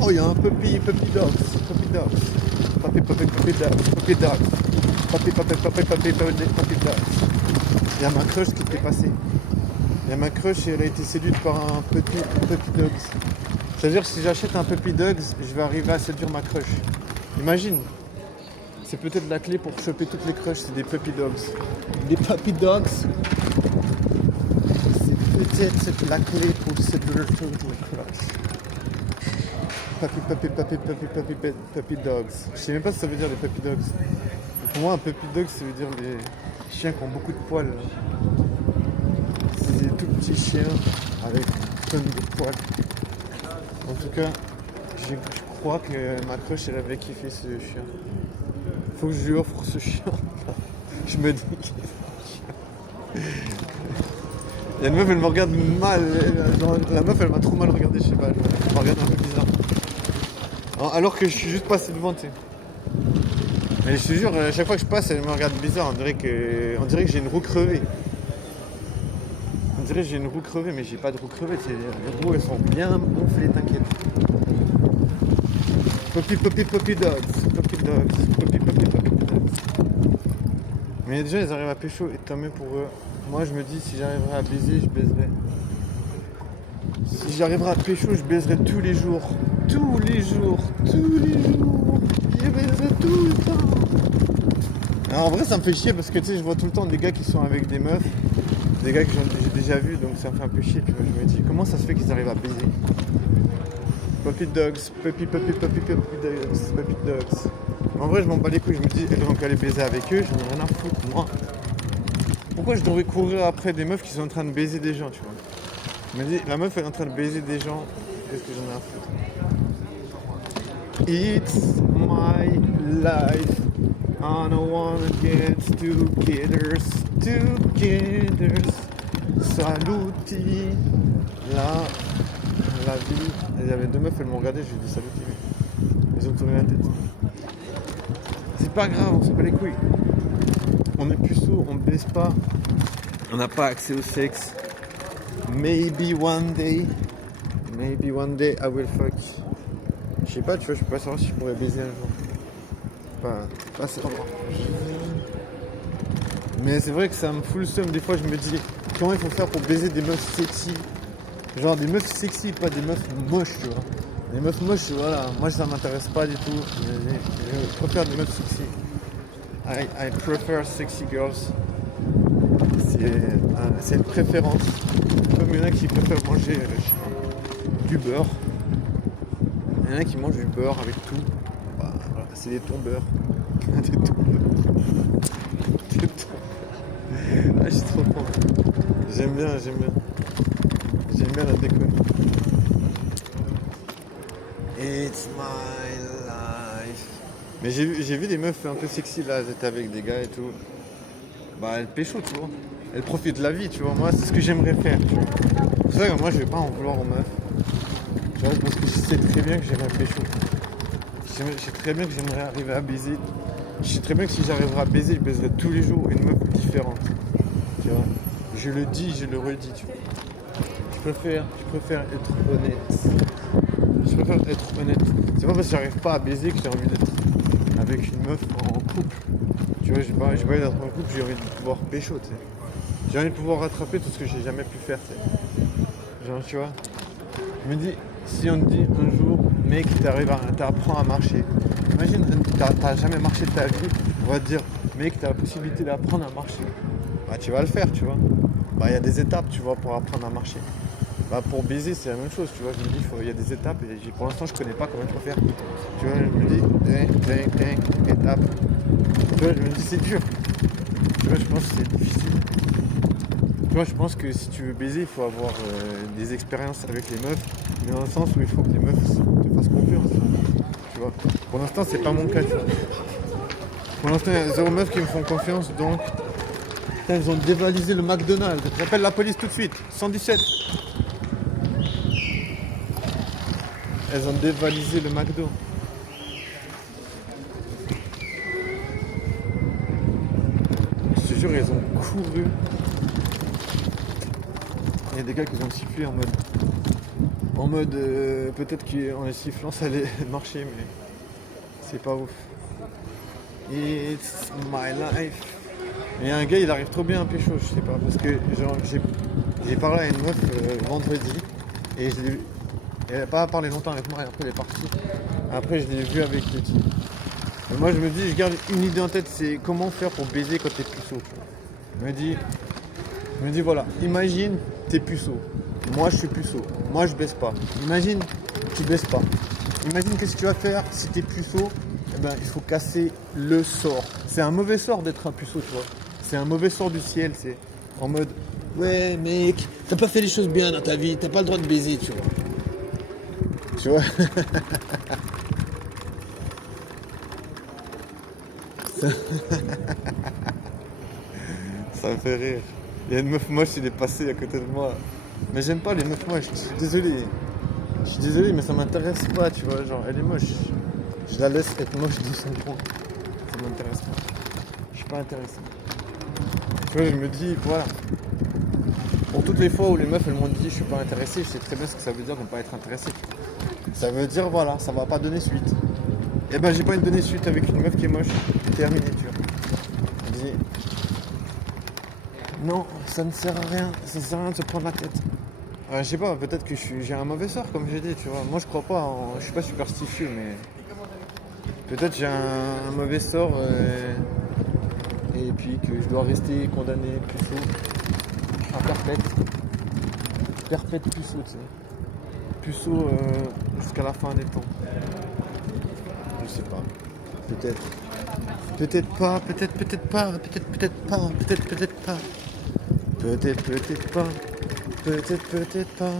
Oh, il y a un puppy dogs. Puppy dogs. Puppy dogs. Puppy dogs. Puppy dogs. Il y a ma crush qui était passée. Il y a ma crush et elle a été séduite par un puppy dogs. C'est-à-dire que si j'achète un puppy dogs, je vais arriver à séduire ma crush. Imagine. C'est peut-être la clé pour choper toutes les crushs, c'est des puppy dogs. Des puppy dogs, c'est peut-être la clé pour séduire toutes les crushs. Puppy dogs. Je sais même pas ce que ça veut dire les puppy dogs. Pour moi, un puppy dog, ça veut dire les chiens qui ont beaucoup de poils. C'est des tout petits chiens avec plein de poils. En tout cas, je crois que ma crush, elle avait kiffé ce chien. Faut que je lui offre ce chien. Je me dis que... Il y a une meuf, elle me regarde mal. La meuf, elle m'a trop mal regardé, je sais pas. Elle me regarde un peu bizarre. Alors que je suis juste passé devant, tu sais. Mais je te jure, à chaque fois que je passe, elle me regarde bizarre. On dirait que j'ai une roue crevée. On dirait que j'ai une roue crevée, mais j'ai pas de roue crevée. Les roues, elles sont bien gonflées, t'inquiète. Puppy dogs. Puppy dogs. Mais il y a des gens, ils arrivent à pécho et tant mieux pour eux. Moi, je me dis, si j'arriverai à baiser, je baiserai. Si j'arriverai à pécho, je baiserai tous les jours. Tous les jours. Je baiserai tout le temps. Alors, en vrai, ça me fait chier parce que tu sais, je vois tout le temps des gars qui sont avec des meufs. Des gars que j'ai déjà vus, donc ça me fait un peu chier. Tu vois. Je me dis, comment ça se fait qu'ils arrivent à baiser? Puppy dogs. En vrai, je m'en bats les couilles. Je me dis, elles vont qu'aller baiser avec eux, j'en ai rien à foutre, moi. Pourquoi je devrais courir après des meufs qui sont en train de baiser des gens, tu vois? Je me dis, la meuf elle est en train de baiser des gens, qu'est-ce que j'en ai à foutre? It's my life, I don't wanna get together. Saluti, la vie. Il y avait deux meufs, elles m'ont regardé, je lui ai dit saluti. Ils ont tourné la tête. C'est pas grave, on s'en bat les couilles. On est puceau, on ne baisse pas. On n'a pas accès au sexe. Maybe one day I will fuck. Je sais pas, tu vois, je peux pas savoir si je pourrais baiser un jour. Pas savoir. Mais c'est vrai que ça me fout le seum. Des fois, je me dis comment il faut faire pour baiser des meufs sexy. Genre des meufs sexy, pas des meufs moches, tu vois. Les meufs moches, voilà. Moi, ça m'intéresse pas du tout. Je préfère des meufs sexy. I prefer sexy girls. C'est une préférence. Comme il y en a qui préfèrent manger du beurre. Il y en a qui mangent du beurre avec tout. Bah, voilà, c'est des tombeurs. Des tombeurs. Ah, je suis trop con. J'aime bien la déconne. It's my life. Mais j'ai vu des meufs un peu sexy là, elles étaient avec des gars et tout. Bah elles pécho, tu vois. Elles profitent de la vie, tu vois. Moi c'est ce que j'aimerais faire, tu vois. C'est vrai que moi je vais pas en vouloir aux meufs. Tu vois, parce que je sais très bien que j'aimerais pécho. Je sais très bien que j'aimerais arriver à baiser. Je sais très bien que si j'arriverais à baiser, je baiserais tous les jours une meuf différente. Tu vois. Je le dis, je le redis, tu vois. Je préfère être honnête. Je préfère être honnête. C'est pas parce que j'arrive pas à baiser que j'ai envie d'être avec une meuf en couple. Tu vois, j'ai pas envie d'être en couple, j'ai envie de pouvoir pécho, tu sais. J'ai envie de pouvoir rattraper tout ce que j'ai jamais pu faire, tu sais. Genre, tu vois. Je me dis, si on te dit un jour, mec, t'apprends à marcher. Imagine, t'as jamais marché de ta vie, on va te dire, mec, t'as la possibilité d'apprendre à marcher. Bah, tu vas le faire, tu vois. Bah, il y a des étapes, tu vois, pour apprendre à marcher. Bah, pour baiser, c'est la même chose, tu vois. Je me dis, il y a des étapes et pour l'instant, je connais pas comment il faut faire. Tu vois, je me dis, étape. Tu vois, je me dis, c'est dur. Tu vois, je pense que c'est difficile. Tu vois, je pense que si tu veux baiser, il faut avoir des expériences avec les meufs, mais dans le sens où il faut que les meufs te fassent confiance. Tu vois. Pour l'instant, c'est pas mon cas, tu vois. Pour l'instant, il y a 0 meufs qui me font confiance, donc... Putain, ils ont dévalisé le McDonald's. J'appelle la police tout de suite. 117. Elles ont dévalisé le McDo. Je te jure, elles ont couru. Il y a des gars qui ont sifflé peut-être qu'en les sifflant ça allait marcher, mais c'est pas ouf. It's my life. Il y a un gars, il arrive trop bien à pécho, je sais pas, parce que genre j'ai parlé à une meuf vendredi et elle a pas parlé longtemps avec moi et après elle est partie. Après je l'ai vu avec Letty. Et moi je me dis, je garde une idée en tête, c'est comment faire pour baiser quand t'es puceau. Je me dis voilà, imagine t'es puceau. Moi je suis puceau. Moi je baisse pas. Imagine tu baisses pas. Imagine qu'est-ce que tu vas faire si t'es puceau. Eh ben, il faut casser le sort. C'est un mauvais sort d'être un puceau, tu vois. C'est un mauvais sort du ciel, c'est en mode ouais mec, t'as pas fait les choses bien dans ta vie, t'as pas le droit de baiser, tu vois. Tu vois. Ça me fait rire. Il y a une meuf moche, il est passé à côté de moi. Mais j'aime pas les meufs moches, je suis désolé. Je suis désolé, mais ça m'intéresse pas, tu vois. Genre, elle est moche. Je la laisse être moche de son coin. Ça m'intéresse pas. Je suis pas intéressé. Tu vois, je me dis, voilà. Pour toutes les fois où les meufs, elles m'ont dit, je suis pas intéressé, je sais très bien ce que ça veut dire de ne pas être intéressé. Ça veut dire, voilà, ça va pas donner suite. Et ben, j'ai pas envie de donner suite avec une meuf qui est moche. Terminé, tu vois. Je dis, non, ça ne sert à rien. Ça ne sert à rien de se prendre la tête. Je sais pas, peut-être que j'ai un mauvais sort, comme j'ai dit, tu vois. Moi, je crois pas, je suis pas superstitieux, mais peut-être j'ai un mauvais sort et puis que je dois rester condamné puceau à perpète puceau, tu sais. Puceau jusqu'à la fin des temps. Je sais pas. Peut-être. Peut-être pas, peut-être pas, peut-être pas, peut-être pas. Peut-être pas. Peut-être pas. Peut-être pas.